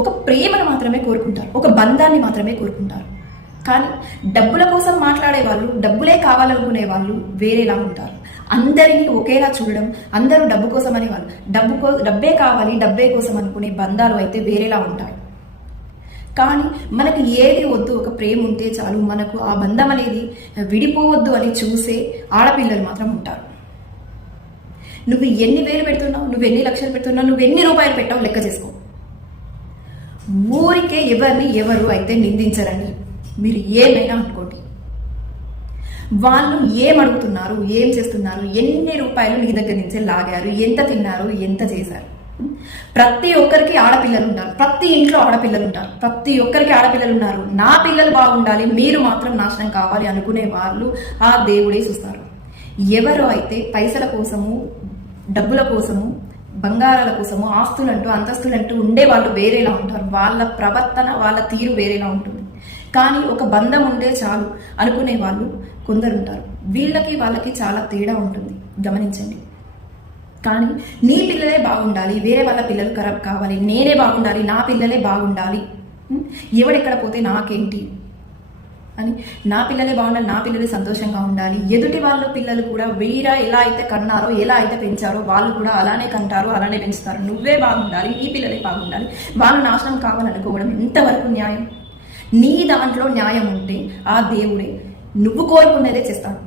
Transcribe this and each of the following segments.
ఒక ప్రేమను మాత్రమే కోరుకుంటారు, ఒక బంధాన్ని మాత్రమే కోరుకుంటారు. కానీ డబ్బుల కోసం మాట్లాడే వాళ్ళు, డబ్బులే కావాలనుకునే వాళ్ళు వేరేలా ఉంటారు. అందరినీ ఒకేలా చూడడం, అందరూ డబ్బు కోసం అనే వాళ్ళు, డబ్బే కావాలి, డబ్బే కోసం అనుకునే బంధాలు అయితే వేరేలా ఉంటాయి. కానీ మనకి ఏది వద్దు, ఒక ప్రేమ ఉంటే చాలు, మనకు ఆ బంధం అనేది విడిపోవద్దు అని చూసే ఆడపిల్లలు మాత్రం ఉంటారు. నువ్వు ఎన్ని వేలు పెడుతున్నావు, నువ్వు ఎన్ని లక్షలు పెడుతున్నావు, నువ్వు ఎన్ని రూపాయలు పెట్టావు లెక్క చేసుకో. ఊరికే ఎవరిని ఎవరు అయితే నిందించరండి. మీరు ఏమైనా అనుకోండి, వాళ్ళు ఏం అడుగుతున్నారు, ఏం చేస్తున్నారు, ఎన్ని రూపాయలు నీ దగ్గర నుంచే లాగారు, ఎంత తిన్నారు, ఎంత చేశారు. ప్రతి ఒక్కరికి ఆడపిల్లలు ఉంటారు, ప్రతి ఇంట్లో ఆడపిల్లలు ఉంటారు, ప్రతి ఒక్కరికి ఆడపిల్లలు ఉన్నారు. నా పిల్లలు బాగుండాలి, మీరు మాత్రం నాశనం కావాలి అనుకునే వాళ్ళు ఆ దేవుడే చూస్తారు. ఎవరు అయితే పైసల కోసము, డబ్బుల కోసము, బంగారాల కోసము, ఆస్తులంటూ అంతస్తులంటూ ఉండే వాళ్ళు వేరేలా ఉంటారు. వాళ్ళ ప్రవర్తన, వాళ్ళ తీరు వేరేలా ఉంటుంది. కానీ ఒక బంధం ఉంటే చాలు అనుకునే వాళ్ళు కొందరు ఉంటారు. వీళ్ళకి వాళ్ళకి చాలా తేడా ఉంటుంది, గమనించండి. కానీ నీ పిల్లలే బాగుండాలి, వేరే వాళ్ళ పిల్లలు ఖరాబ్ కావాలి, నేనే బాగుండాలి, నా పిల్లలే బాగుండాలి, ఎవడెక్కడ పోతే నాకేంటి అని, నా పిల్లలే బాగుండాలి, నా పిల్లలే సంతోషంగా ఉండాలి. ఎదుటి వాళ్ళ పిల్లలు కూడా వీరా ఎలా అయితే కన్నారో, ఎలా అయితే పెంచారో వాళ్ళు కూడా అలానే కంటారు, అలానే పెంచుతారు. నువ్వే బాగుండాలి, నీ పిల్లలే బాగుండాలి, వాళ్ళు నాశనం కావాలనుకోవడం ఎంతవరకు న్యాయం? నీ దాంట్లో న్యాయం ఉంటే ఆ దేవుడే నువ్వు కోరుకునేదే చేస్తాడు.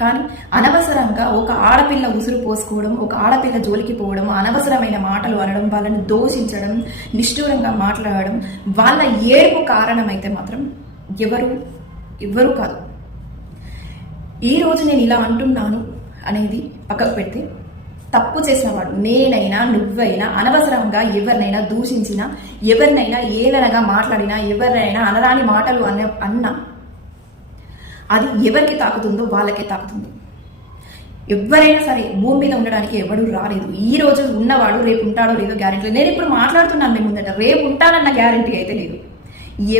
కానీ అనవసరంగా ఒక ఆడపిల్ల ఉసురు పోసుకోవడం, ఒక ఆడపిల్ల జోలికి పోవడం, అనవసరమైన మాటలు అనడం, వాళ్ళని దూషించడం, నిష్ఠూరంగా మాట్లాడడం, వాళ్ళ ఏడుపు కారణమైతే మాత్రం ఎవరు కాదు. ఈరోజు నేను ఇలా అంటున్నాను అనేది పక్కకు పెడితే, తప్పు చేసిన వాడు నేనైనా నువ్వైనా అనవసరంగా ఎవరినైనా దూషించినా, ఎవరినైనా ఏలనగా మాట్లాడినా, ఎవరినైనా అనరాని మాటలు అన్నా అది ఎవరికి తాకుతుందో వాళ్ళకే తాకుతుంది. ఎవరైనా సరే భూమి మీద ఉండడానికి ఎవడు రాలేదు. ఈ రోజు ఉన్నవాడు రేపు ఉంటాడో లేదో గ్యారెంటీ లేదు. నేను ఇప్పుడు మాట్లాడుతున్నాను మీ ముందట, రేపు ఉంటానన్న గ్యారెంటీ అయితే లేదు.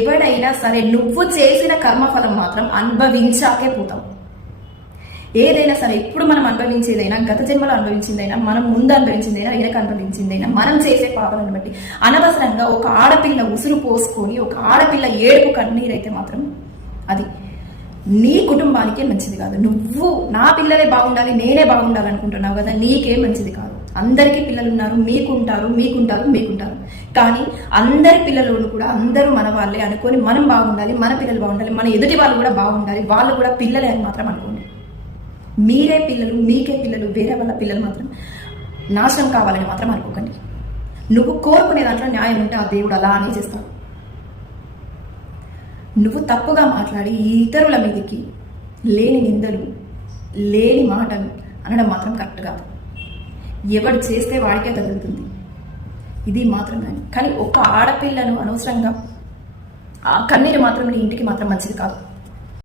ఎవడైనా సరే నువ్వు చేసిన కర్మఫలం మాత్రం అనుభవించాకే పోతావు. ఏదైనా సరే ఇప్పుడు మనం అనుభవించేదైనా, గత జన్మలో అనుభవించిందైనా, మనం ముందు అనుభవించిందైనా, వెనక అనుభవించిందైనా, మనం చేసే పాపాలను బట్టి అనవసరంగా ఒక ఆడపిల్ల ఉసురు పోసుకొని, ఒక ఆడపిల్ల ఏడుపు కన్నీరైతే మాత్రం అది నీ కుటుంబానికే మంచిది కాదు. నువ్వు నా పిల్లలే బాగుండాలి, నేనే బాగుండాలి అనుకుంటున్నావు కదా, నీకే మంచిది కాదు. అందరికీ పిల్లలు ఉన్నారు, మీకుంటారు. కానీ అందరి పిల్లలను కూడా అందరూ మన వాళ్ళే అనుకొని మనం బాగుండాలి, మన పిల్లలు బాగుండాలి, మన ఎదుటి వాళ్ళు కూడా బాగుండాలి, వాళ్ళు కూడా పిల్లలే అని మాత్రం అనుకోండి. మీరే పిల్లలు, మీకే పిల్లలు, వేరే వాళ్ళ పిల్లలు మాత్రం నాశనం కావాలని మాత్రం అనుకోకండి. నువ్వు కోరుకునే దాంట్లో న్యాయం ఉంటే ఆ దేవుడు అలానే చేస్తాడు. నువ్వు తప్పుగా మాట్లాడి ఇతరుల మీదకి లేని నిందలు, లేని మాటలు అనడం మాత్రం కరెక్ట్ కాదు. ఎవడు చేస్తే వాడికే తగులుతుంది, ఇది మాత్రం. కానీ ఒక ఆడపిల్లను అనవసరంగా ఆ కన్నీరు మాత్రం నీ ఇంటికి మాత్రం మంచిది కాదు.